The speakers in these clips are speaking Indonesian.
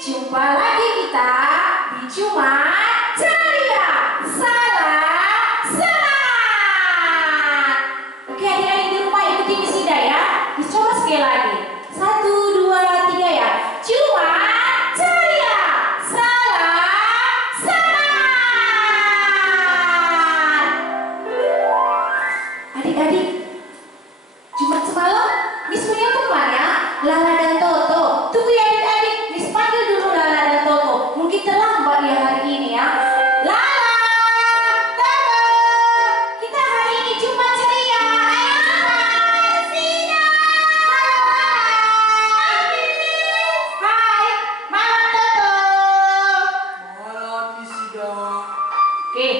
Jumpa lagi kita di Jumat Ceria. Salam semangat. Oke, adik-adik di rumah ikuti Miss Ida ya. Dicoba sekali lagi. 1, 2, 3 ya. Jumat Ceria. Salam semangat. Adik-adik, Jumat semalam Miss punya teman ya, Lala dan Toto. Tunggu ya adik-adik, Miss panggil dulu Lala dan Toto. Mungkin terlambat ya hari ini ya. Lala, Toto, kita hari ini Jumat ceria. Ayo Jumat, Sina. Hai, malam Toto. Malam Miss Ida. Oke,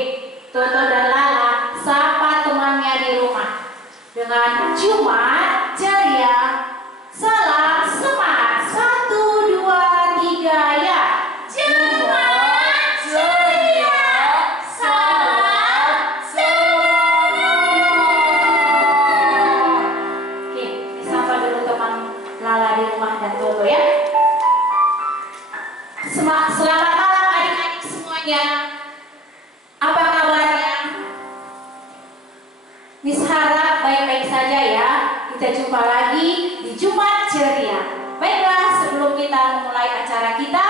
Toto dan Lala sapa temannya di rumah dengan Jumat ceria. Salam semangat. 1, 2, 3 ya. Jumat ceria. Salam semangat. Oke, disapa dulu teman Lala di rumah dan Toto ya. Selamat malam adik-adik semuanya. Apa kabarnya? Miss harap baik-baik saja ya. Kita jumpa lagi di Jumat Ceria. Baiklah, sebelum kita memulai acara kita,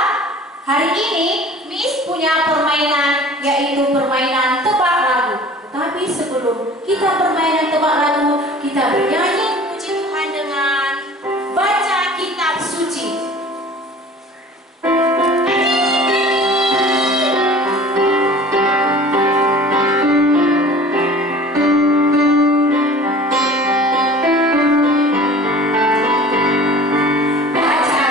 hari ini Miss punya permainan, yaitu permainan tebak lagu. Tetapi sebelum kita permainan tebak lagu, kita bernyanyi puji Tuhan dengan baca kitab suci. Baca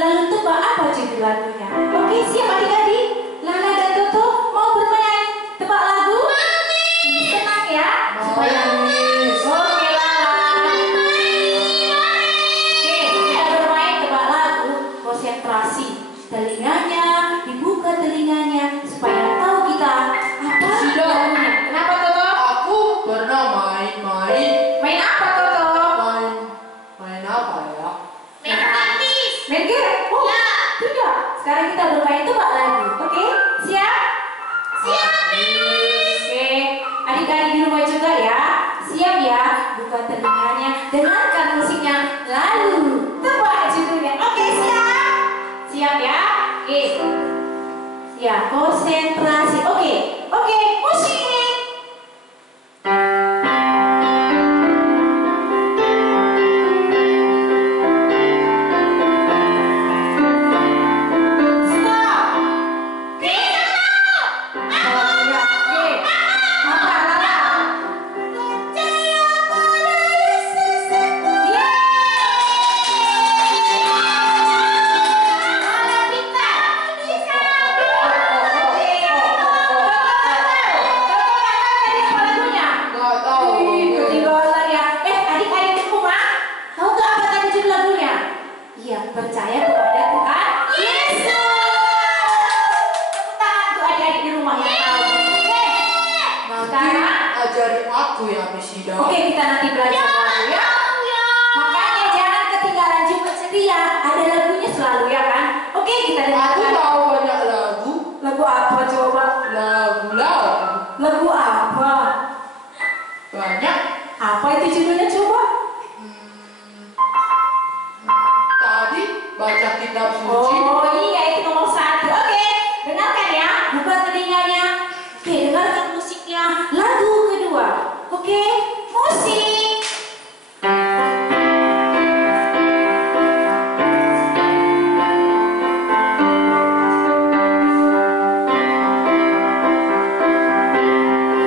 lalu tebak apa judul lagunya. Oke, siap adik-adik? Lala dan Toto mau bermain tebak lagu? Tenang ya, supaya oke Lala. Oke, kita bermain tebak lagu. Konsentrasi, telinganya dibuka telinganya supaya tahu kita apa lagunya. Kenapa Toto? Aku pernah main-main. Main apa Toto? Main apa ya? Main game? Oh, tidak. Sekarang kita bermain tebak lagu. Oke, siap? Oke, adik-adik di rumah juga ya. Siap ya? Buka telinganya, dengarkan musiknya, lalu tebak judulnya. Oke, siap? Siap ya? Oke. Siap, konsentrasi. Oke, musik. Percaya kepada Tuhan Yesus. Tepuk tangan untuk adik-adik di rumah yang tahu. Oke. Sekarang Ajarin aku ya, Miss Ida. oke, kita nanti belajar lagu ya. Makanya jangan ketinggalan Jumat setia. Ada lagunya selalu ya kan? Oke, kita Aku dengarkan. tahu banyak lagu. Lagu apa coba? Lagu-lagu. Lagu apa? Banyak. Apa itu judulnya coba? Tadi baca kitab suci. Oh iya, itu nomor 1. Oke, dengarkan ya. Buka telinganya. Oke, dengarkan musiknya. Lagu kedua. Oke, musik.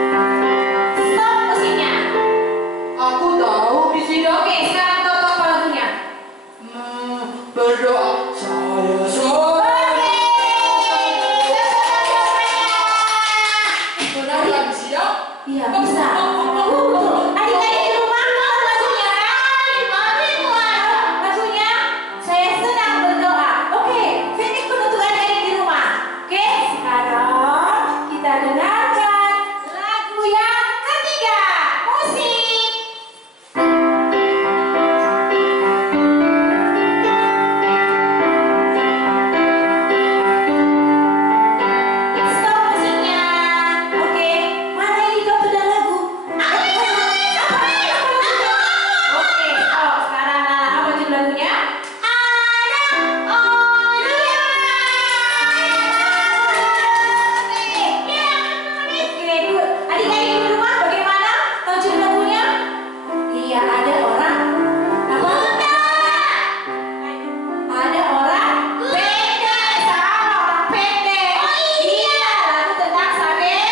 Stop musiknya. Aku tahu, Miss Ida. Oke, sekarang Toto apa lagunya? Berdoa. Saya sorry. Benar kan, Miss Ida? Iya, bisa. Betul. Adik-adik di rumah tahu lagunya kan? Lagunya Saya Sedang Berdoa. Oke, ini untuk adik-adik di rumah. Oke, sekarang kita dengarkan lagu yang ketiga. Musik. Stop musiknya. Oke, mana ini Toto dan lagu? Oke, stop. Sekarang Lala, apa judul lagunya? Oke, good. Adik-adik di rumah bagaimana? Tahu judul lagunya? Iya, ada orang. Apa? Ada orang pendek. Salah, orang pendek. Iya, lagu tentang sakit.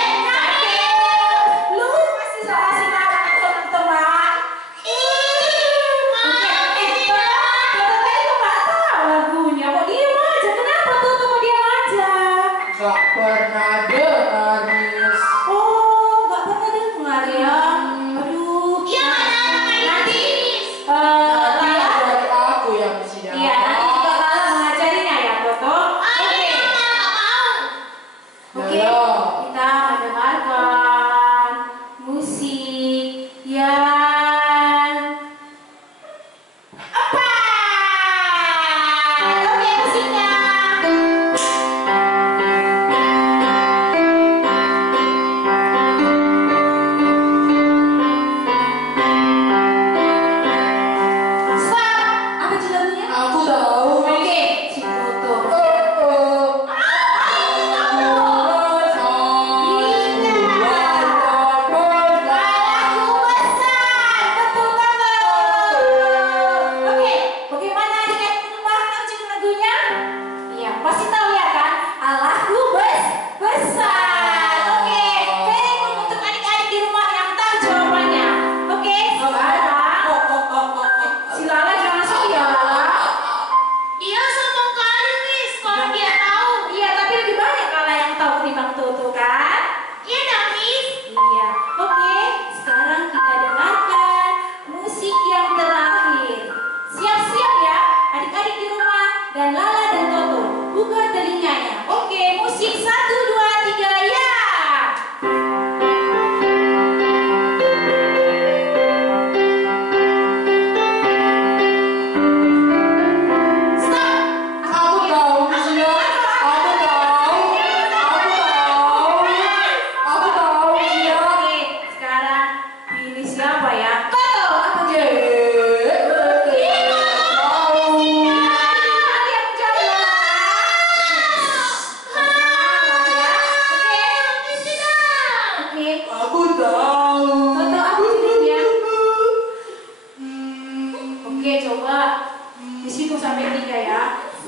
Lu masih soal sinarang teman-teman. Oke, Toto tadi kok nggak tahu lagunya. Kok diem aja? Kenapa Toto kok diem aja? Gak pernah dengar, Miss. Oh, nggak pernah dengar ya. Aduh. Nanti Tapi Lala. ajari aku ya, Miss Ida. Iya, nanti juga Lala mengajarinya ya, Toto. Oke, Ya. kita mendengarkan musik yang apa? Oke, musiknya. Stop. Apa judul lagunya? Aku tahu. Oke, si Toto. Lagu besar, betul banget. Oke, bagaimana adik-adik di rumah tahu judul lagunya? Iya, pasti tahu ya kan? Allahku besar. Oke, very good untuk adik-adik di rumah yang tahu jawabannya. Oke, sekarang si Lala jangan sedih ya Lala. Dia sombong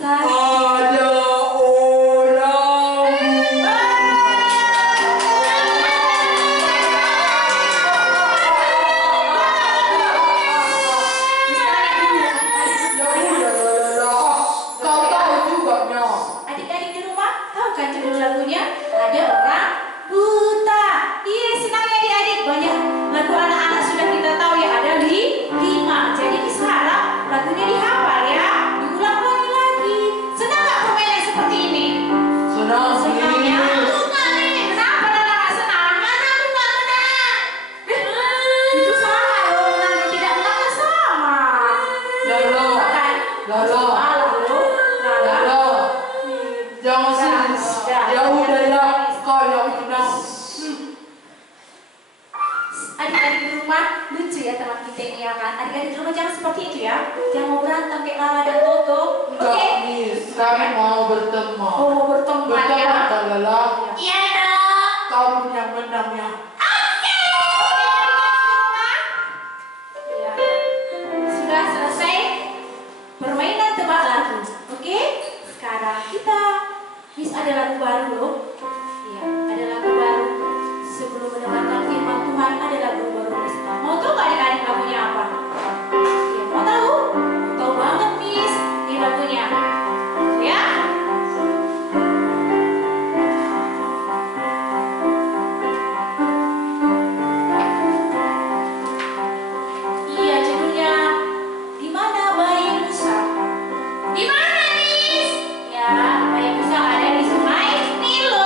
Ustaz? Ada orang. Kau tahu juga, Nyok. Adik-adik di rumah tahu kan judul lagunya? Ada orang buta. Iya, senangnya adik-adik, banyak lagu anak-anak sudah kita tahu ya, ada 5. Jadi kita harap lagunya dihafal ya, diulang-ulangi lagi. Senang nggak permainan seperti ini? Senang, Senang ya? Miss. Bukan nih, kenapa Nana nggak senang? Karena aku nggak menang. Itu salah loh, menang dan tidak menang kan sama. Lolo. Kan? Lolo. Salah loh. Nana. Lolo. Jangan sedih. Ya udah ya, kau yang menang. Adik-adik di rumah lucu ya teman kita ini ya kan. Adik-adik di rumah jangan seperti itu ya. Jangan mau berantem kayak Lala dan Toto. Oke? Enggak, Miss. Kami mau berteman. Oh, mau berteman Berteman, ya. kan, Lala? Iya dong. Kau yang menang ya. Oke. Ya. Sudah selesai permainan tebak lagu. Oke? Sekarang kita Miss ada lagu baru loh. Iya, ada lagu baru. Sebelum mendengarkan firman Tuhan ada lagu baru Miss. Mau tahu nggak adik-adik lagunya apa? Ya, mau tahu? Tahu banget Miss. Ini lagunya. Ya? Iya, judulnya Di Mana Bayi Musa? Di mana, Miss? Ya, bayi Musa ada di Sungai Nilo.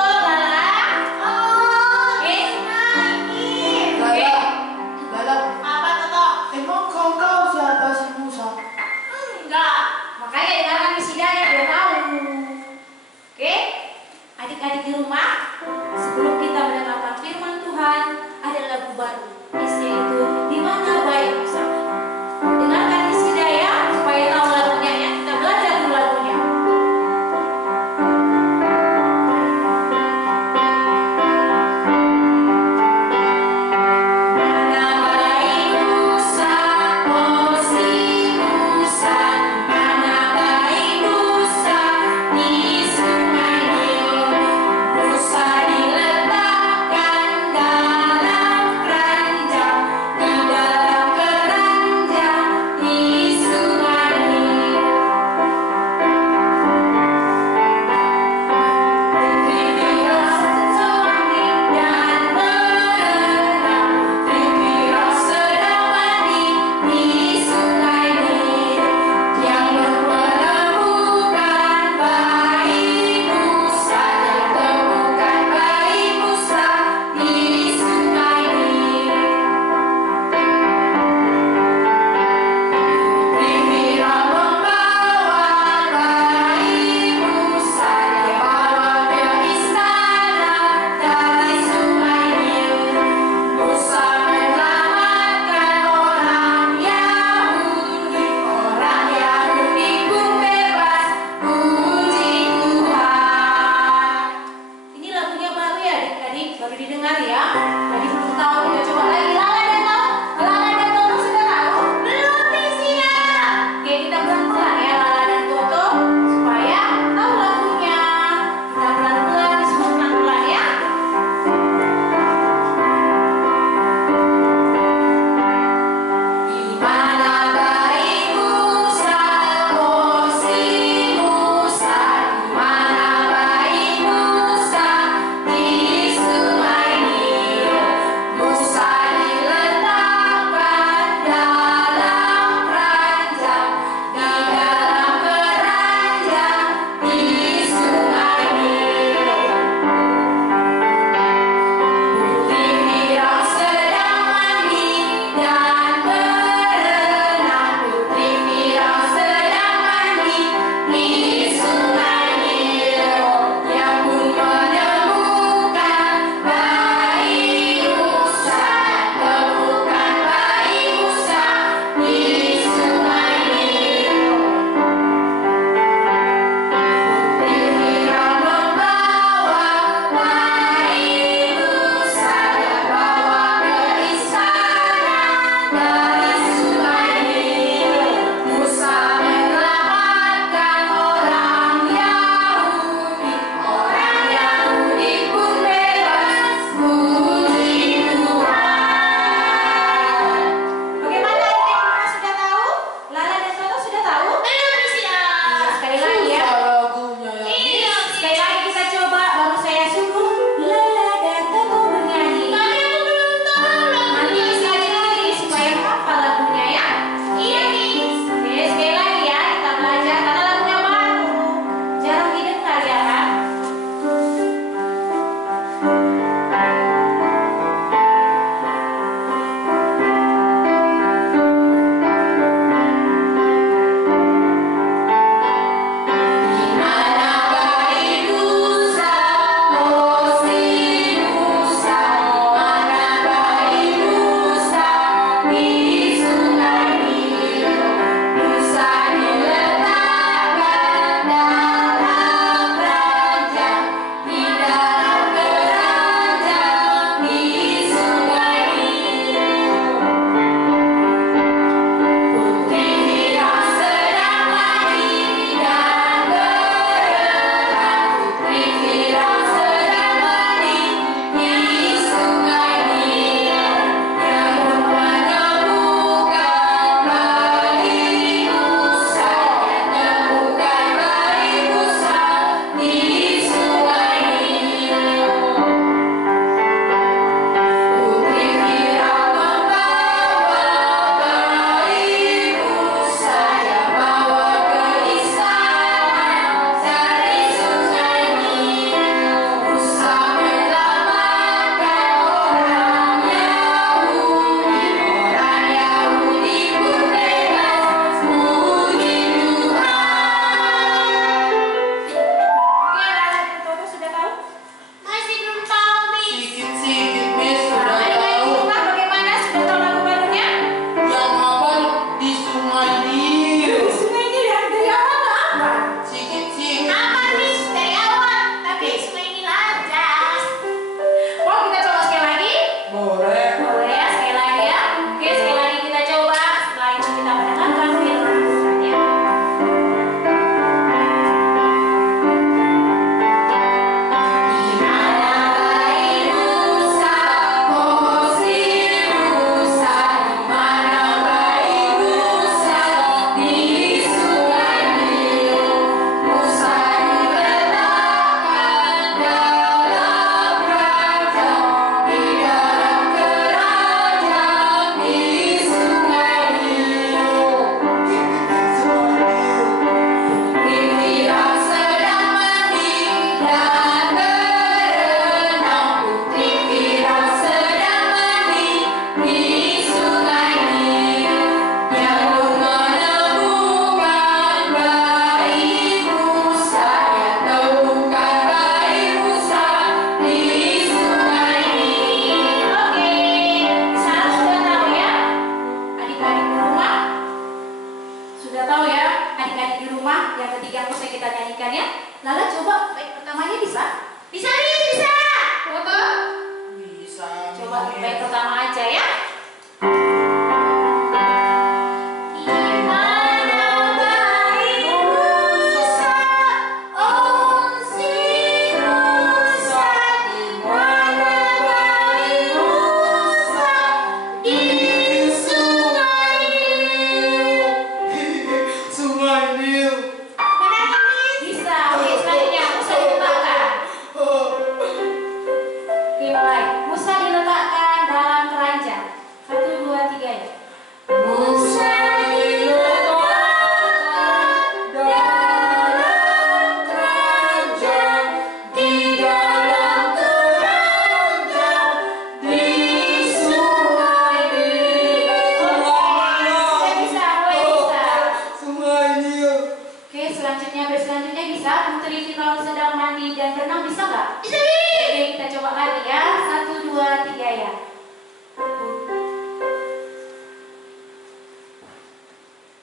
selanjutnya bisa. Putri Firaun sedang mandi dan berenang, bisa nggak? Bisa. Oke, kita coba lagi ya. 1, 2, 3 ya.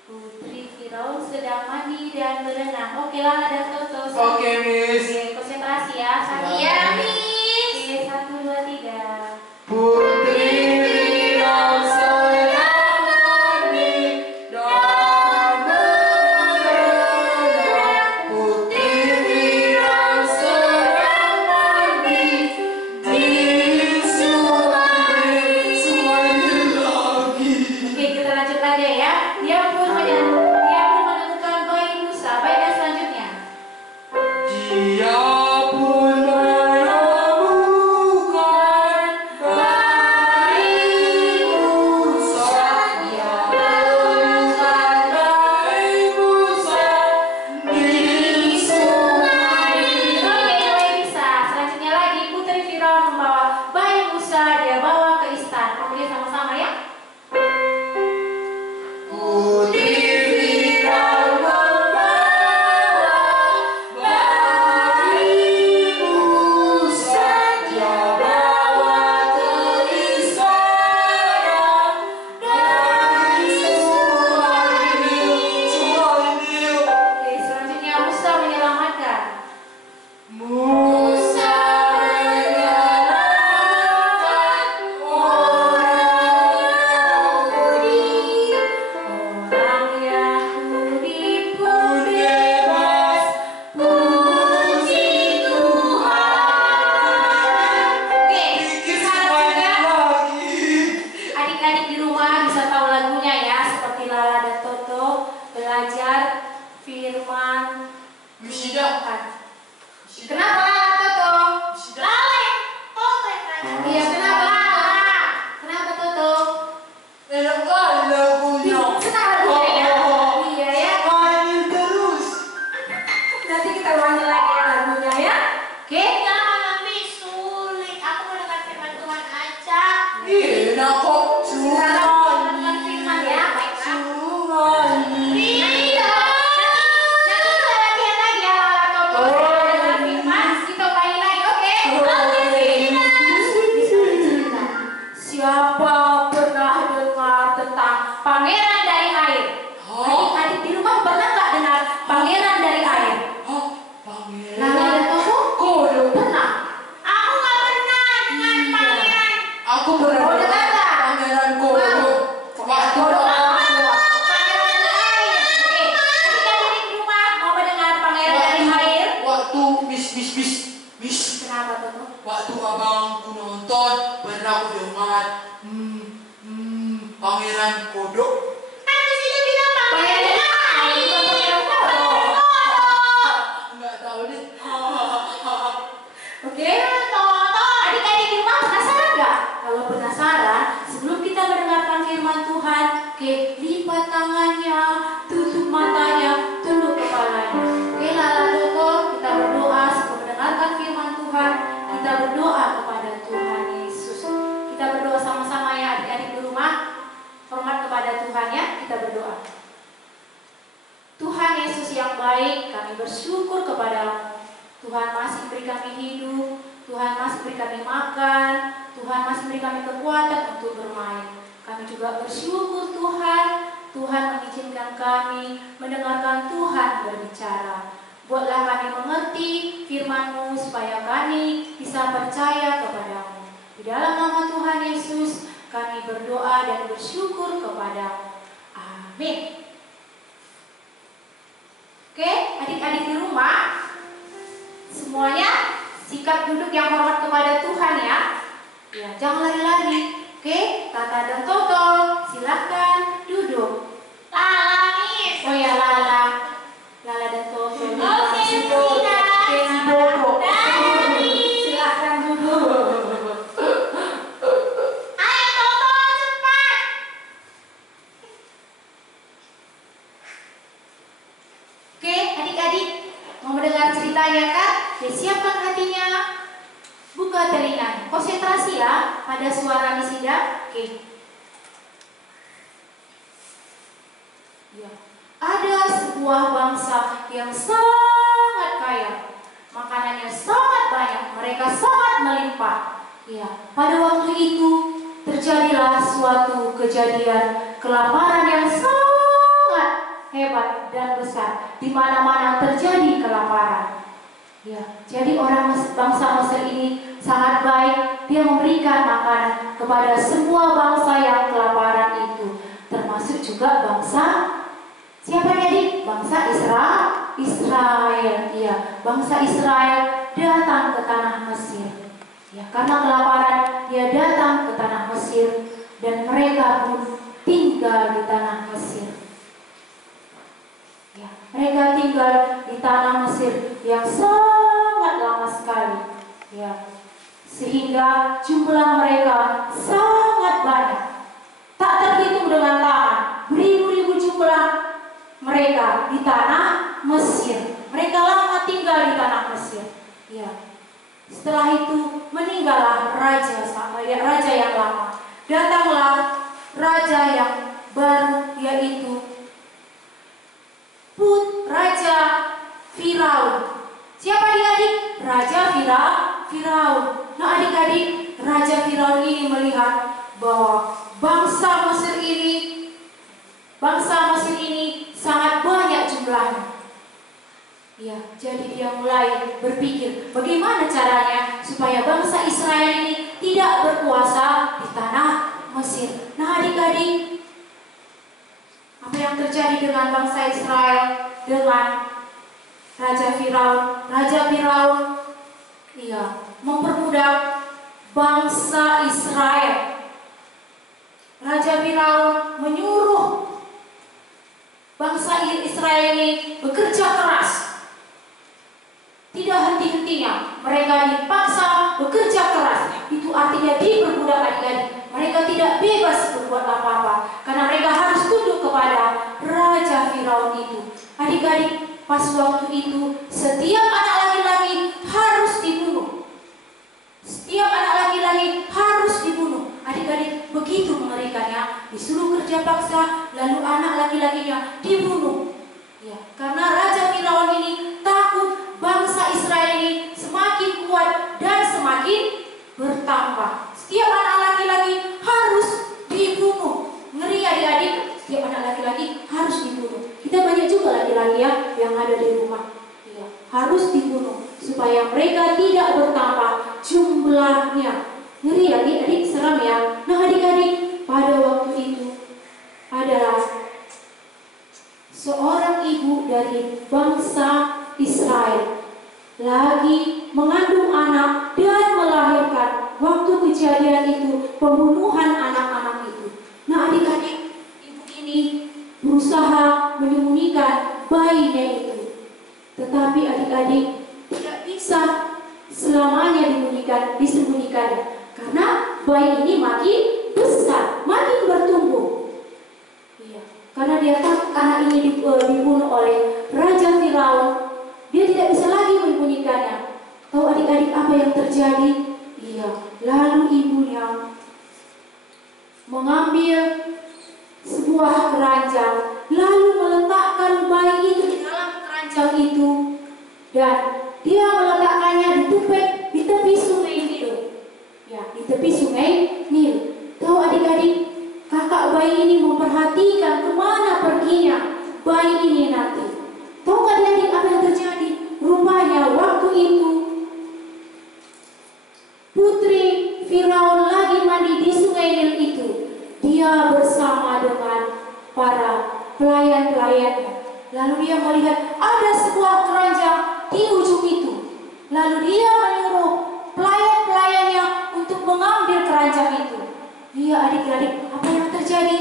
Putri Firaun sedang mandi dan berenang. Oke lah, ada Toto. Oke, Miss. Oke, konsentrasi ya. Iya, Miss. Oke, 1, 2, 3. Putri Firaun sedang mandi dan berenang. Putri Firaun sedang mandi di sungai lagi. Oke, kita lanjut aja ya. Dia pun menemukan bayi Musa. Baik, yang selanjutnya. Dia pun menemukan bayi Musa. Dia menemukan bayi Musa di sungai. Oke, baik, bisa. Selanjutnya lagi, Putri Firaun membawa bayi Musa. Dia bawa ke istana. Oke, sama-sama ya. Putri Firaun membawa bayi Musa. Dia bawa ke istana dari sungai Nil. Oke, selanjutnya Musa menyelamatkan. Musa menyelamatkan orang Yahudi. Orang Yahudi pun Pun bebas, puji Tuhan. Oke, Bikin selanjutnya semuanya lagi. adik-adik di rumah bisa tahu lagunya ya, seperti Lala dan Toto belajar firman Misida. Tuhan. Kenapa Lala Toto? Misida. Toto yang nanya. Iya, kenapa Lala? Kenapa Toto? Enak kali lagunya. Senang lagunya ya? Iya ya. Mainin terus. Nanti kita ulangi lagi ya lagunya ya. Oke. Jangan lebih sulit. Aku mau dengar firman Tuhan aja. Enak kok. Sekarang dengan firman ya. Baiklah. Sungai. Tidak. Nanti kita latihan lagi ya Lala Toto. Dengan firman kita ulangi lagi, oke? Bisa cerita. Siapa pernah dengar tentang pangeran dari air? Adik-adik di rumah pernah nggak dengar pangeran dari air? Hah? Lala Pangeran dan Toto? kodok. Pernah. Aku nggak pernah dengan pangeran. Aku pernah Oh, dengar dengar nggak? pangeran kodok. Waktu Kodok aku pangeran dari air. Oke, adik-adik di rumah mau mendengar pangeran dari air? waktu Miss. Kenapa Toto? Waktu abangku nonton pernah aku dengar pangeran kodok. Aku sudah bilang Pangeran dari air, bukan pangeran kodok. Enggak tahu deh. Oke, adik-adik di rumah penasaran nggak? Kalau penasaran, sebelum kita mendengarkan firman Tuhan, oke, lipat tangannya, tutup matanya, tunduk kepalanya. Oke, Lala Toto, kita berdoa sebelum mendengarkan firman Tuhan. Kita berdoa kepada Tuhan Yesus. Kita berdoa sama-sama ya adik-adik di rumah. Hormat kepada Tuhan ya, kita berdoa. Tuhan Yesus yang baik, kami bersyukur kepadamu. Tuhan masih beri kami hidup, Tuhan masih beri kami makan, Tuhan masih beri kami kekuatan untuk bermain. Kami juga bersyukur Tuhan, Tuhan mengizinkan kami mendengarkan Tuhan berbicara. Buatlah kami mengerti firman-Mu supaya kami bisa percaya kepadamu. Di dalam nama Tuhan Yesus, kami berdoa dan bersyukur kepadamu. Amin. Oke, adik-adik di rumah, semuanya sikap duduk yang hormat kepada Tuhan ya. Ya, jangan lari-lari. Oke, Tata dan Toto, silahkan duduk. Lala, Miss. Oh ya, Lala dan Toto. Oke, Si Miss. Toto. Oke, si Toto. Dadah, Miss. Silahkan duduk. Ayo Toto, cepat. Oke, adik-adik, mau mendengar ceritanya kan? Ya, siapkan hatinya, buka telinga, konsentrasi ya pada suara Misida. Oke. Ya. Ada sebuah bangsa yang sangat makanannya sangat banyak, mereka sangat melimpah. Ya, pada waktu itu terjadilah suatu kejadian kelaparan yang sangat hebat dan besar. Di mana-mana terjadi kelaparan. Ya, jadi bangsa Mesir ini sangat baik. Dia memberikan makanan kepada semua bangsa yang kelaparan itu, termasuk juga bangsa siapa jadi? Bangsa Israel. Ya, bangsa Israel datang ke tanah Mesir. Ya, karena kelaparan dia datang ke tanah Mesir dan mereka pun tinggal di tanah Mesir. Ya, mereka tinggal di tanah Mesir yang sangat lama sekali. Ya, sehingga jumlah mereka sangat banyak. Tak terhitung dengan tangan. Beribu-ribu jumlah mereka di tanah Mesir. Mereka lama tinggal di tanah Mesir. Ya. Setelah itu meninggallah raja yang lama. Datanglah raja yang baru, yaitu Raja Firaun. Siapa adik-adik? Raja Firaun. Nah adik-adik, Raja Firaun ini melihat bahwa bangsa Mesir ini sangat banyak jumlahnya. Ya, jadi dia mulai berpikir bagaimana caranya supaya bangsa Israel ini tidak berkuasa di tanah Mesir. Nah adik-adik, apa yang terjadi dengan bangsa Israel dengan Raja Firaun? Raja Firaun, memperbudak bangsa Israel. Raja Firaun menyuruh bangsa Israel ini bekerja keras. Tidak henti-hentinya, mereka dipaksa bekerja keras. Itu artinya diperbudak adik-adik. Mereka tidak bebas berbuat apa-apa karena mereka harus tunduk kepada Raja Firaun itu. Adik-adik, pas waktu itu setiap anak laki-laki harus dibunuh. Setiap anak laki-laki harus dibunuh. Adik-adik, begitu mengerikannya. Disuruh kerja paksa, lalu anak laki-lakinya dibunuh. Ya, karena Raja Firaun ini takut bangsa Israel ini semakin kuat dan semakin bertambah. Setiap anak laki-laki harus dibunuh. Ngeri adik-adik, setiap anak laki-laki harus dibunuh. Kita banyak juga laki-laki yang ada di rumah. Ya, harus dibunuh supaya mereka tidak bertambah jumlahnya. Ngeri adik-adik, seram ya. Nah adik-adik, pada waktu itu adalah seorang ibu dari bangsa Israel lagi mengandung anak dan melahirkan. Waktu kejadian itu pembunuhan anak-anak itu. Nah adik-adik, ibu ini berusaha menyembunyikan bayinya itu. Tetapi adik-adik tidak bisa selamanya disembunyikan. Karena bayi ini makin besar, makin bertumbuh. Iya, karena dia takut anak ini dibunuh oleh Raja Firaun. Dia tidak bisa lagi menyembunyikannya. Tahu adik-adik apa yang terjadi? Iya, lalu ibunya mengambil sebuah keranjang, lalu meletakkan bayi itu di dalam keranjang itu, dan dia meletakkannya di tepi sungai Nil. Ya, di tepi sungai Nil. Tahu adik-adik, kakak bayi ini memperhatikan kemana perginya bayi ini nanti. Tahu adik-adik apa yang terjadi? Rupanya waktu itu putri Firaun lagi mandi di sungai Nil itu. Dia bersama dengan para pelayan-pelayannya. Lalu dia melihat ada sebuah keranjang di ujung itu. Lalu dia menyuruh pelayan-pelayannya untuk mengambil keranjang itu. Iya adik-adik, apa yang terjadi?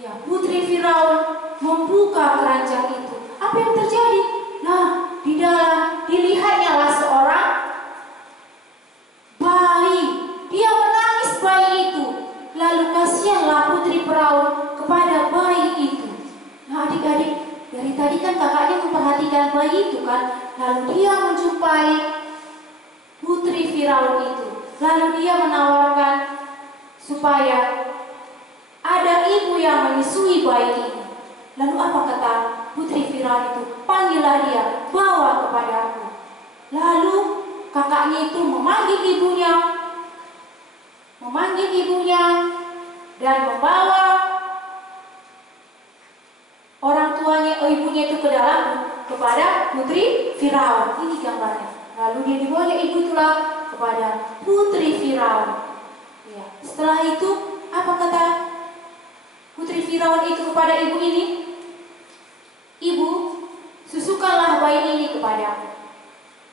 Ya, putri Firaun membuka keranjang itu. Apa yang terjadi? Nah, di dalam dilihatnya lah seorang bayi. Dia menangis bayi itu. Lalu kasihanlah putri Firaun kepada bayi itu. Nah adik-adik, dari tadi kan kakaknya memperhatikan bayi itu kan. Lalu dia menjumpai putri Firaun itu. Lalu dia menawarkan supaya ada ibu yang menyusui bayi ini. Lalu apa kata putri Firaun itu? Panggillah dia, bawa kepadaku. Lalu kakaknya itu memanggil ibunya dan membawa orang tuanya, ibunya itu kepada putri Firaun. Ini gambarnya. Lalu dia dibawa ibu itulah kepada putri Firaun. Ya. Setelah itu apa kata putri Firaun itu kepada ibu ini? Ibu, susukanlah bayi ini kepadaku.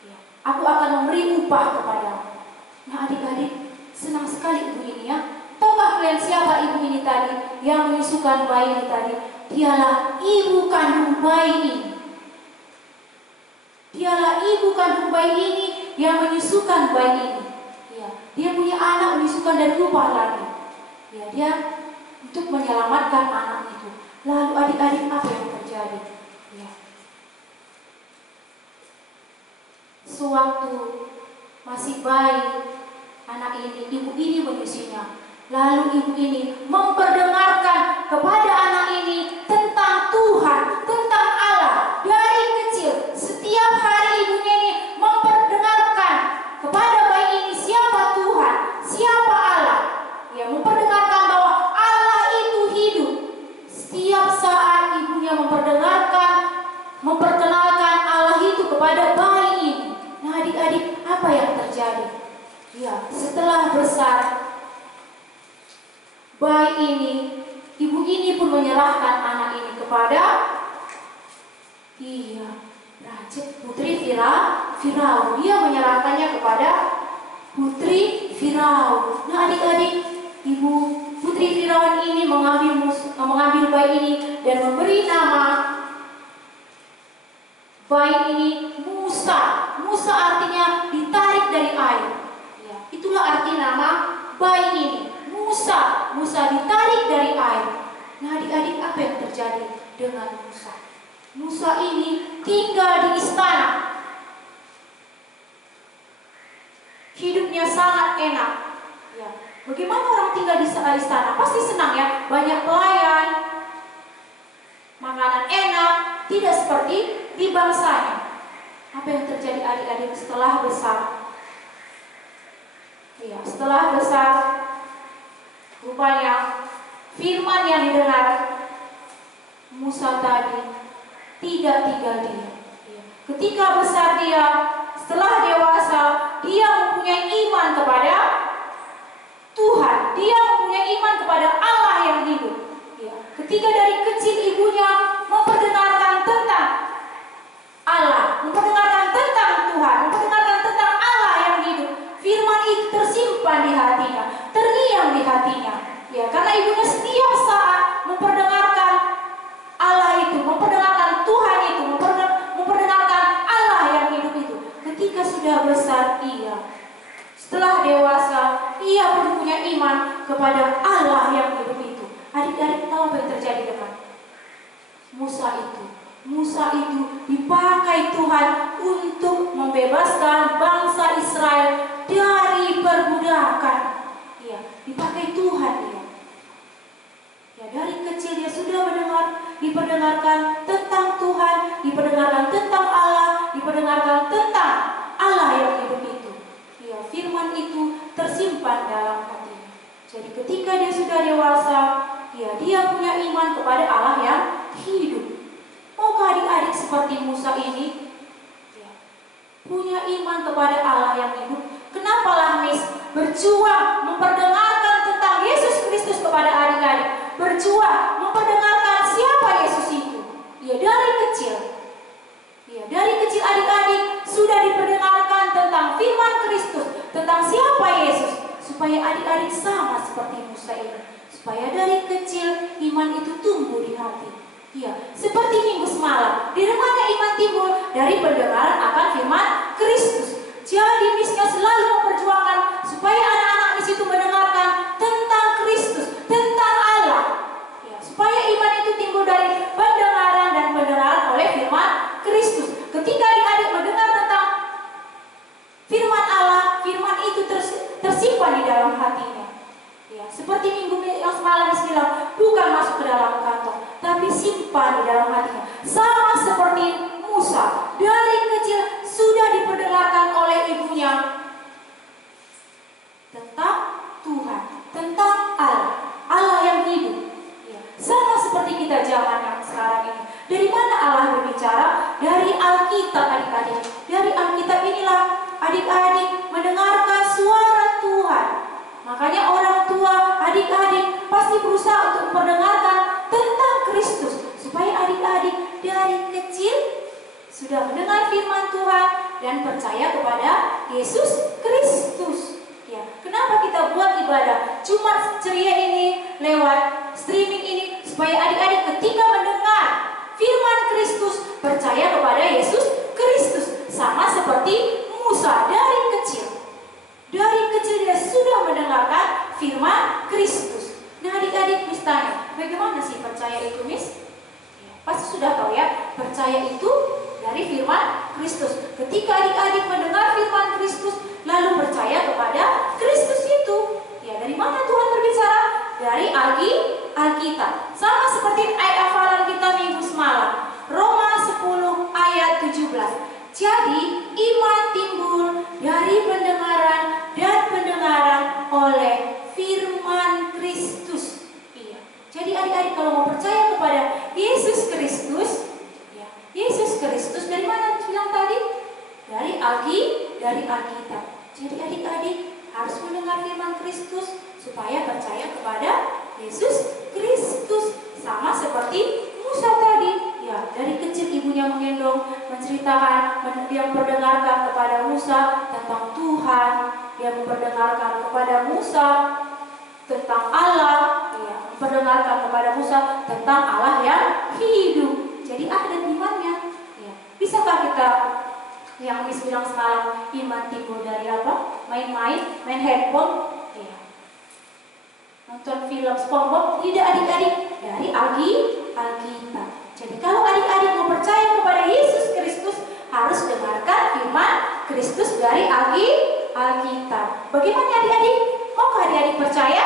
Ya. Aku akan memberi upah kepadamu. Nah adik-adik, senang sekali ibu ini ya. Tahukah kalian siapa ibu ini tadi yang menyusukan bayi ini tadi? Dialah ibu kandung bayi ini. Dialah ibu kandung bayi ini yang menyusukan bayi ini. Ya, dia punya anak menyusukan dan upah lagi. Ya, dia untuk menyelamatkan anak itu. Lalu adik-adik apa yang terjadi? Ya. Sewaktu masih bayi anak ini, ibu ini menyusunya. Lalu ibu ini memperdengarkan kepada anak ini tentang Tuhan, tentang Allah. Dari kecil, setiap hari ibunya ini memperdengarkan kepada bayi ini siapa Tuhan, siapa Allah. Ya, memperdengarkan bahwa Allah itu hidup. Setiap saat ibunya memperkenalkan Allah itu kepada bayi ini. Nah adik-adik, apa yang terjadi? Ya, setelah besar, bayi ini, ibu ini pun menyerahkan anak ini kepada Raja putri Firaun. Dia menyerahkannya kepada putri Firaun. Nah adik-adik, ibu putri Firaun ini mengambil bayi ini dan memberi nama bayi ini Musa. Musa artinya ditarik dari air. Ya, itulah arti nama bayi ini. Musa ditarik dari air. Nah adik-adik, apa yang terjadi dengan Musa? Musa ini tinggal di istana. Hidupnya sangat enak. Ya, bagaimana orang tinggal di istana? Pasti senang ya, banyak pelayan, makanan enak, tidak seperti di bangsanya. Apa yang terjadi adik-adik setelah besar? Ya, setelah besar, rupanya firman yang didengar Musa tadi tidak tinggal diam. Ketika besar dia, setelah dewasa, dia mempunyai iman kepada Tuhan. Dia mempunyai iman kepada Allah yang hidup. Ketika dari kecil ibunya memperdengarkan tentang Allah, memperdengarkan tentang Tuhan, memperdengarkan tentang Allah yang hidup, firman itu tersimpan di hatinya, terngiang di hatinya. Ya, karena ibunya setiap saat memperdengarkan Allah itu, memperdengarkan Tuhan itu, memperdengarkan Allah yang hidup itu. Ketika sudah besar setelah dewasa, ia pun punya iman kepada Allah yang hidup itu. Adik-adik tahu apa yang terjadi dengan Musa itu? Musa itu dipakai Tuhan untuk membebaskan bangsa Israel dari perbudakan. Ya, dipakai Tuhan dia. Ya, dari kecil dia sudah diperdengarkan tentang Tuhan, diperdengarkan tentang Allah, diperdengarkan tentang Allah yang hidup itu. Ya, firman itu tersimpan dalam hatinya. Jadi ketika dia sudah dewasa, ya, dia punya iman kepada Allah yang hidup. Maukah adik-adik seperti Musa ini? Ya, punya iman kepada Allah yang hidup. Kenapalah Miss berjuang memperdengarkan tentang Yesus Kristus kepada adik-adik? Berjuang memperdengarkan siapa Yesus itu. Ya, dari kecil. Ya, dari kecil adik-adik sudah diperdengarkan tentang firman Kristus, tentang siapa Yesus, supaya adik-adik sama seperti Musa ini. Supaya dari kecil iman itu tumbuh di hati. Ya, seperti minggu semalam, di mana iman timbul dari pendengaran akan firman Kristus. Jadi Misnya selalu memperjuangkan supaya anak-anak di situ mendengarkan tentang Kristus, tentang Allah. Ya, supaya iman itu timbul dari pendengaran dan pendengaran oleh firman Kristus. Ketika adik-adik mendengar tentang firman Allah, firman itu tersimpan di dalam hatinya. Ya, seperti minggu yang semalam bilang, bukan masuk ke dalam kantong, tapi simpan di dalam hatinya. Sama seperti Musa, dari kecil sudah diperdengarkan percaya. Dari Alkitab inilah adik-adik mendengarkan suara Tuhan. Makanya orang tua, adik-adik pasti berusaha untuk mendengarkan tentang Kristus. Supaya adik-adik dari kecil sudah mendengar firman Tuhan dan percaya kepada Yesus Kristus. Ya, kenapa kita buat ibadah Jumat ceria ini lewat streaming ini? Supaya adik-adik ketika mendengar firman Kristus percaya kepada Yesus Kristus. Sama seperti Musa dari kecil. Dari kecil dia sudah mendengarkan firman Kristus. Nah adik-adik Miss tanya, bagaimana sih percaya itu Miss? Ya, pasti sudah tahu ya, percaya itu dari firman Kristus. Ketika adik-adik mendengar firman Kristus, lalu percaya kepada Kristus itu. Ya, dari mana Tuhan berbicara? Dari Alkitab. Sama seperti ayat hafalan kita minggu semalam. Roma 10 ayat 17. Jadi iman timbul dari pendengaran dan pendengaran oleh firman Kristus. Iya. Jadi adik-adik kalau mau percaya kepada Yesus Kristus, ya, Yesus Kristus dari mana bilang tadi? Dari Alkitab. Jadi adik-adik harus mendengar firman Kristus supaya percaya kepada Yesus Kristus. Sama seperti Musa tadi. Ya, dari kecil ibunya menggendong, menceritakan, dia memperdengarkan kepada Musa tentang Tuhan, dia memperdengarkan kepada Musa tentang Allah, ya, memperdengarkan kepada Musa tentang Allah yang hidup. Jadi ada imannya. Ya. Bisakah kita yang Miss bilang semalam iman timbul dari apa? Main-main, main handphone, ya. Nonton film SpongeBob? Tidak adik-adik, dari Alkitab. Jadi kalau adik-adik mau percaya kepada Yesus Kristus, harus dengarkan firman Kristus dari Alkitab. Bagaimana adik-adik? Maukah adik-adik percaya?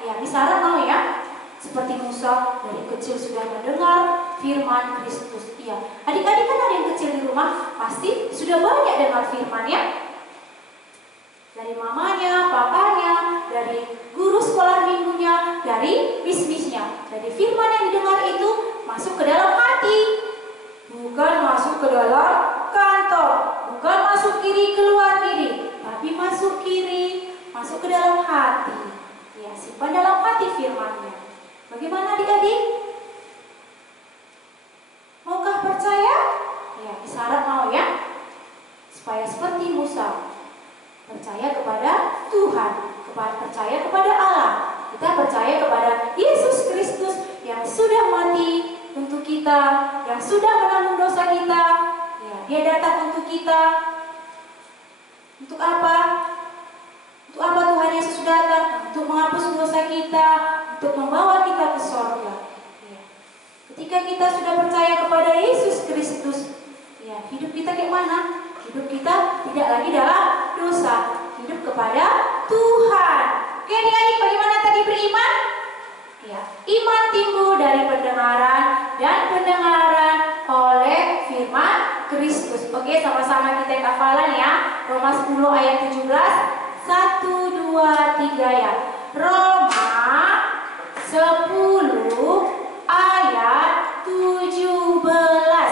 Ya, disaran mau ya. Seperti Musa dari kecil sudah mendengar firman Kristus. Iya, adik-adik kan ada yang kecil di rumah, pasti sudah banyak dengar firman-Nya. Dari mamanya, papanya, dari guru sekolah minggunya, dari mis-misnya. Jadi firman yang didengar itu masuk ke dalam hati, bukan masuk ke dalam kantor, bukan masuk kiri keluar kiri, tapi masuk kiri, masuk ke dalam hati. Ya, simpan dalam hati firman-Nya. Bagaimana adik-adik? Maukah percaya? Ya, isyarat mau ya. Supaya seperti Musa, percaya kepada Tuhan, percaya kepada Allah. Kita percaya kepada Yesus Kristus yang sudah mati untuk kita, yang sudah menanggung dosa kita. Ya, dia datang untuk kita. Untuk apa? Untuk apa Tuhan Yesus datang? Untuk menghapus dosa kita, untuk membawa kita ke surga. Ya. Ketika kita sudah percaya kepada Yesus Kristus, ya, hidup kita kayak mana? Hidup kita tidak lagi dalam dosa, hidup kepada Tuhan. Oke adik-adik, bagaimana tadi beriman? Ya, iman timbul dari pendengaran dan pendengaran oleh firman Kristus. Oke, sama-sama kita hafalan ya. Roma 10 ayat 17. 1, 2, 3 ya. Roma 10 ayat 17.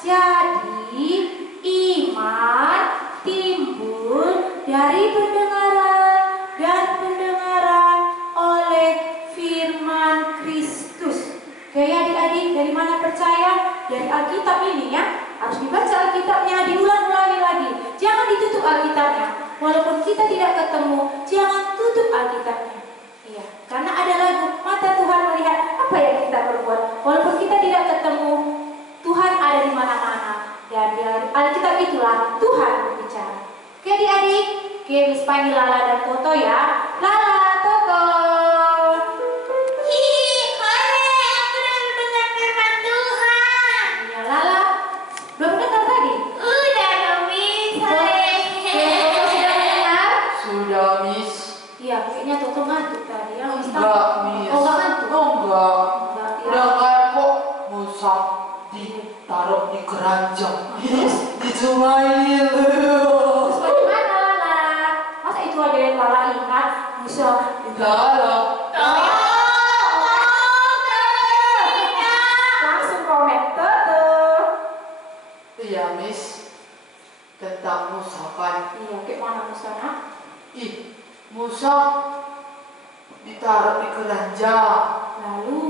Jadi iman timbul dari pendengaran dan pendengaran oleh firman Kristus. Oke adik-adik, dari mana percaya? Dari Alkitab ini ya. Harus dibaca Alkitabnya, diulang-ulangi lagi. Jangan ditutup Alkitabnya. Walaupun kita tidak ketemu, jangan tutup Alkitabnya. Iya, karena ada lagu, mata Tuhan melihat apa yang kita perbuat. Walaupun kita tidak ketemu, Tuhan ada di mana-mana. Dan di Alkitab itulah Tuhan berbicara. Oke adik-adik, oke Miss panggil Lala dan Toto ya. Lala, Toto. Aku udah mendengar firman Tuhan. Ya Lala, belum dengar tadi? Udah dong, Miss. Toto sudah mendengar? Sudah, Miss. Iya, kayaknya Toto ngantuk tadi ya. Miss tahu. Enggak, Miss. Oh, enggak ngantuk? Oh, enggak. Enggak, ya. Udah kan kok Musa ditaruh di keranjang. Dicumain. Terus bagaimana Lala? Masa itu aja yang Lala ingat? Musa Lala. langsung komen Toto. Iya, Miss. tentang Musa kan. Iya, kayak mana Musa nak? Musa ditaruh di keranjang, Lalu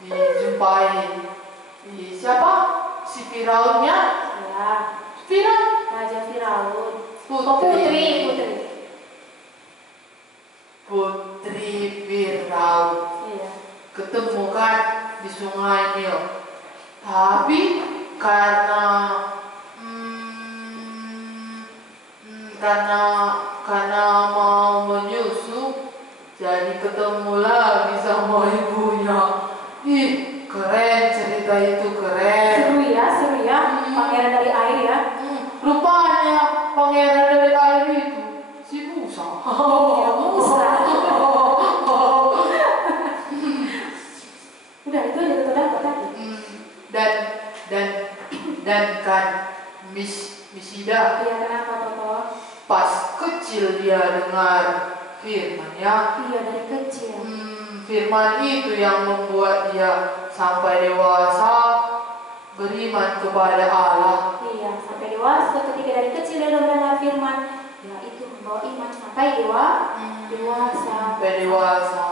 dijumpai siapa? Si Firaunnya? ya, Firaun. Raja Firaun. Putri Firaun. Iya. Ketemu kan di Sungai Nil. Tapi karena mau menyusu, jadi ketemu lagi sama ibunya. Keren, cerita itu keren. Seru ya, pangeran dari air ya. Rupanya pangeran dari air itu si Musa. Ya, Musa. Udah itu aja udah tadi. Dan kan Miss Ida. Iya, kenapa Toto? Pas kecil dia dengar firman ya. Iya, dari kecil. Firman itu yang membuat dia sampai dewasa beriman kepada Allah. Iya, sampai dewasa ketika dari kecil dia mendengar firman, ya itu membawa iman sampai dewasa. Sampai dewasa.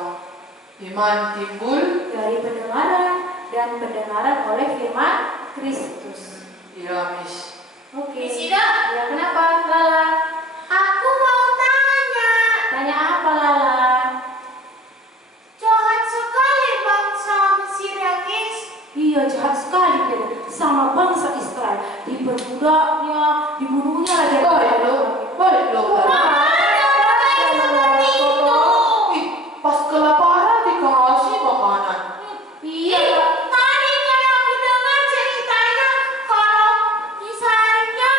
Iman timbul Dari pendengaran dan pendengaran oleh firman Kristus. Iya, Miss. Oke. Miss Ida? Ya, kenapa Lala? Aku mau tanya. Tanya apa Lala? Jahat sekali bangsa Mesir ya, Miss. Iya, jahat sekali gitu sama bangsa Israel. Diperbudaknya, dibunuhnya lagi. Balik loh. Pas kelaparan dikasih makanan. Iya. Tadi kan aku dengar ceritanya kalau misalnya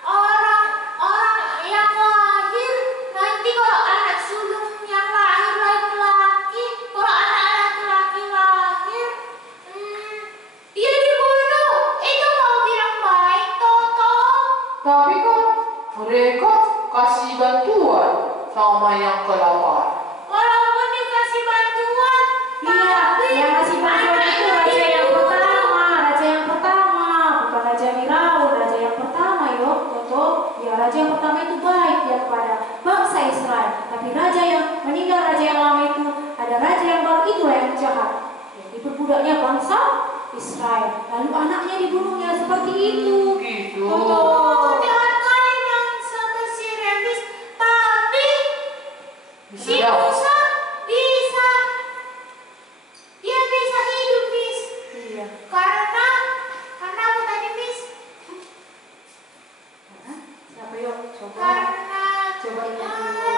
orang-orang yang lahir nanti kalau anak sulung yang lahir laki-laki, kalau anak laki-laki lahir, dia dibunuh. Itu mau bilang baik, Toto. Tapi kan mereka kasih bantuan sama yang kelaparan. Walaupun dikasih bantuan, Iya, yang ngasih bantuan itu raja yang pertama, bukan raja Firaun, raja yang pertama yo, Toto. Ya, raja yang pertama itu baik ya kepada bangsa Israel. Tapi raja yang meninggal, raja yang lama itu, ada raja yang baru itu yang jahat. Ya, diperbudaknya bangsa Israel. Lalu anaknya dibunuhnya seperti itu. Gitu. Toto. jahat kali bangsa Mesir ya, Miss. Tapi si Iya. Musa dia bisa hidup, Miss. Iya. Karena apa tadi, Miss? Siapa yuk? Coba. Karena Coba ingat dulu.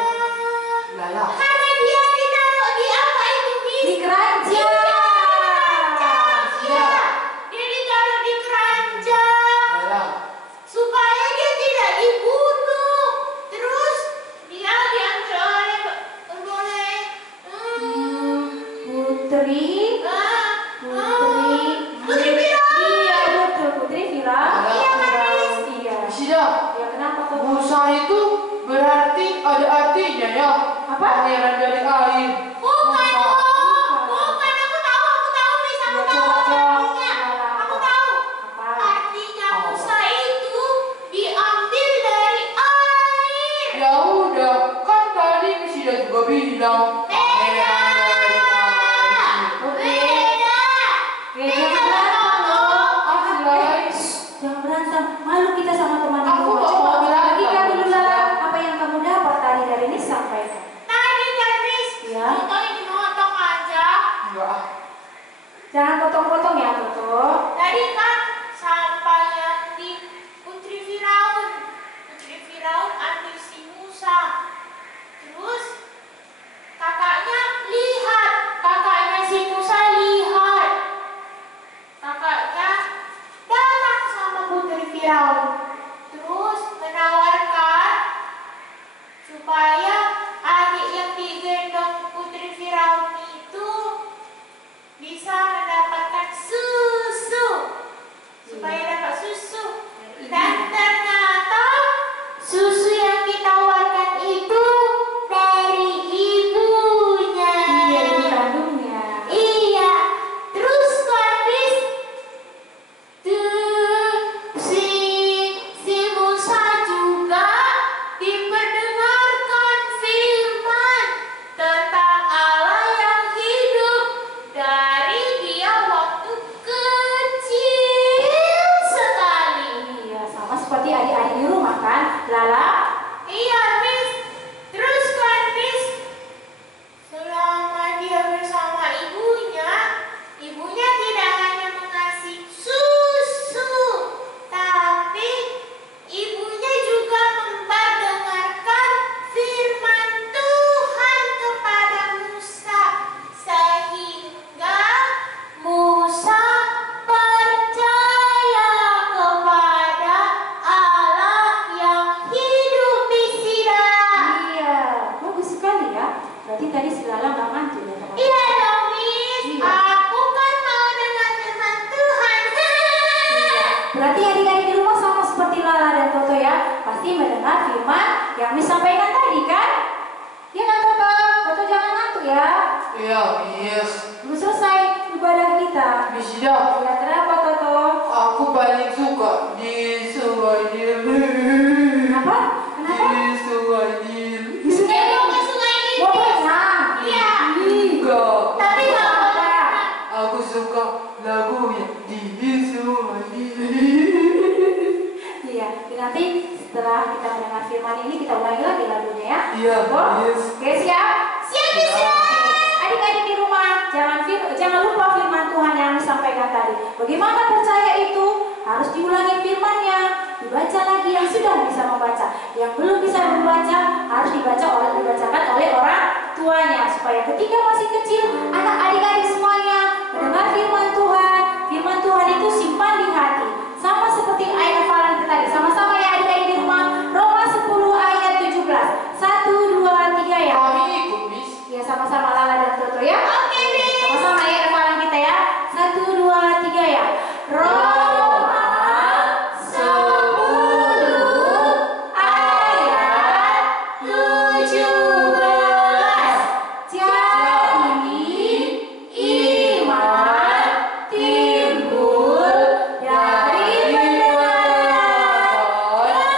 Lala. karena dia ditaruh di apa itu, Miss? Di keranjang. Iya. Dia ditaruh di keranjang Lala. supaya dia tidak dibunuh. Terus dia diambil oleh Putri Putri Firaun. Iya betul, Putri Firaun. Iya, Firaun. Iya. Sida. Ya kenapa kok? Musa itu berarti ada artinya ya. Apa? Pangeran dari air. Bukan, Musa. bukan. Aku tahu, Miss. Aku Ya, tahu coba, artinya. coba. Aku tahu. Apa? Artinya Musa itu diambil dari air. Ya udah, kan tadi Sida juga bilang pangeran dari air. Beda. Jangan berantem loh. Silakan. Jangan berantem. Malu kita sama teman Aku di rumah. mau Coba berantem. bagikan dulu lah apa yang kamu dapat tadi dari ini sampaikan. Tadi kan, Miss. Ya. Toto ini motong aja. Enggak. Jangan potong-potong ya, Toto. Tadi kan sampai yang di Putri Firaun. Putri Firaun ambil si Musa. Terus kakaknya si Musa lihat. Kakaknya datang sama Putri Firaun. Terus menawarkan supaya adik yang digendong Putri Firaun itu bisa mendapatkan susu, supaya dapat susu. Dan ternyata susu yang ditawarkan itu dari ibunya. Iya, ibu kandungnya. Iya. Terus kan, Miss, si Lala? Iya, Miss. Teruskan, Miss. Selama dia bersama ibunya, ibunya tidak hanya mengasih susu, tapi ibunya juga memperdengarkan firman Tuhan kepada Musa, sehingga Musa percaya kepada Allah yang hidup di Sina. Iya, bagus sekali ya. Berarti tadi si Lala nggak ngantuk ya teman-teman? Iya dong, Miss. Iya. Aku kan mau dengar firman Tuhan. Berarti adik-adik di rumah sama seperti Lala dan Toto ya, pasti mendengar firman yang Miss sampaikan tadi kan? Iya kan Toto? Toto jangan ngantuk ya. Iya, Miss. Belum selesai ibadah kita. Miss Ida, Ya kenapa Toto? aku paling suka di Sungai Nil. Kenapa? Kenapa? Di Sungai Nil. Di sungai Mau ke sungai ini. mau berenang? Iya. Enggak. Tapi nggak boleh. Aku suka lagunya di Sungai Nil. Iya, nanti setelah kita mendengar firman ini kita ulangi lagi lagunya ya. Iya, Oh, Miss. oke siap? Siap, Miss. Adik-adik di rumah, jangan lupa firman Tuhan yang disampaikan tadi. Bagaimana percaya itu? Harus diulangi firman-Nya, dibaca lagi yang sudah bisa membaca. Yang belum bisa membaca harus dibacakan oleh orang tuanya supaya ketika masih kecil, anak adik-adik semuanya mendengar firman Tuhan. Firman Tuhan itu simpan di hati. Sama seperti ayat hafalan kita tadi. Sama-sama ya adik-adik di rumah. Roma 10 ayat 17. 1, 2, 3 ya. Kami ikut, Miss. Ya sama-sama Lala dan Toto ya. Oke, Miss. Sama-sama ya hafalan kita ya. 1, 2, 3 ya. Roma 10 ayat 17. Jadi iman timbul dari pendengaran dan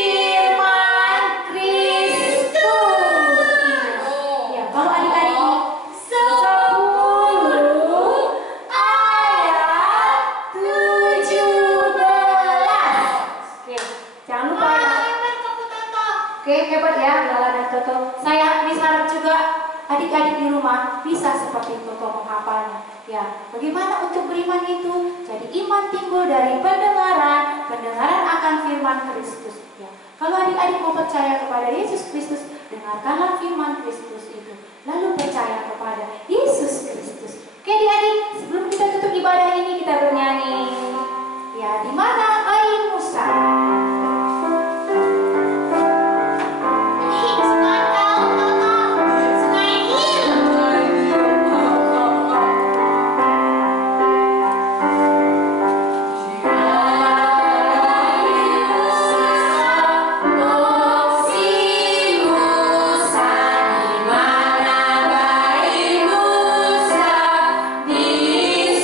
pendengaran oleh firman Kristus. Ya, kalau adik-adik 10 ayat 17. Oke, jangan lupa ya. Hebat kamu, Toto. Oke, hebat ya Lala dan Toto. Saya harap juga adik-adik di rumah bisa seperti Toto menghafalnya. Ya, bagaimana untuk beriman itu? Jadi iman timbul dari pendengaran, pendengaran akan firman Kristus. Ya, kalau adik-adik mau percaya kepada Yesus Kristus, dengarkanlah firman Kristus itu. Lalu percaya kepada Yesus Kristus. Oke, adik-adik, sebelum kita tutup ibadah ini kita bernyanyi. Ya, di mana air Musa? Ini sungai tahu, Toto. Sungai Nil. Di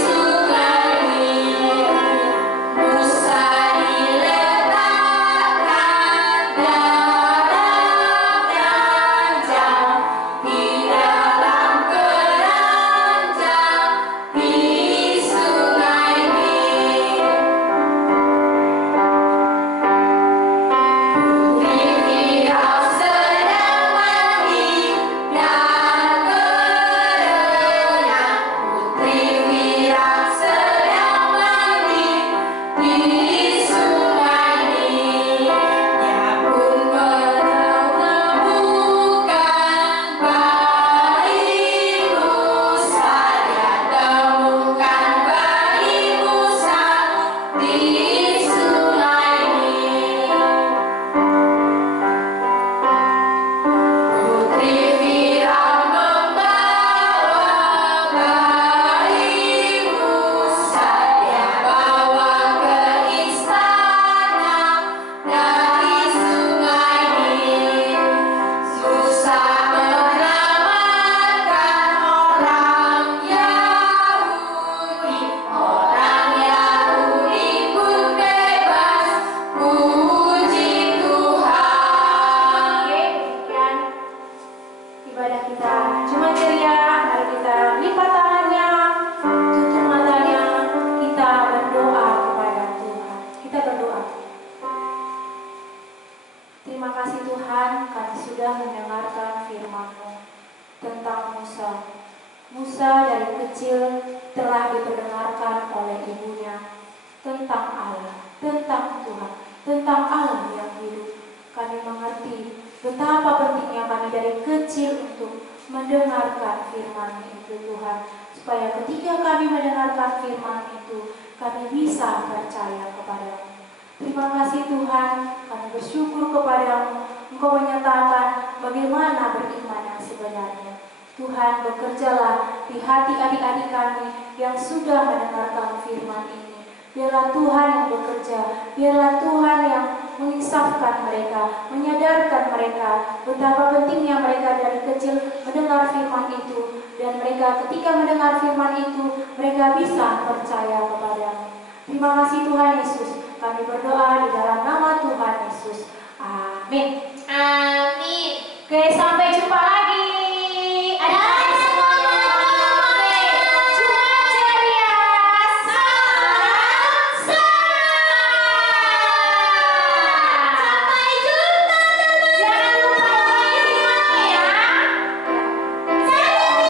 telah diperdengarkan oleh ibunya tentang Allah, tentang Tuhan, tentang Allah yang hidup. Kami mengerti betapa pentingnya kami dari kecil untuk mendengarkan firman itu Tuhan, supaya ketika kami mendengarkan firman itu, kami bisa percaya kepadamu. Terima kasih Tuhan, kami bersyukur kepadamu. Engkau menyatakan bagaimana beriman yang sebenarnya. Tuhan, bekerjalah di hati adik-adik kami yang sudah mendengarkan firman ini. Biarlah Tuhan yang bekerja, biarlah Tuhan yang menginsafkan mereka, menyadarkan mereka betapa pentingnya mereka dari kecil mendengar firman itu. Dan mereka ketika mendengar firman itu, mereka bisa percaya kepadamu. Terima kasih Tuhan Yesus. Kami berdoa di dalam nama Tuhan Yesus.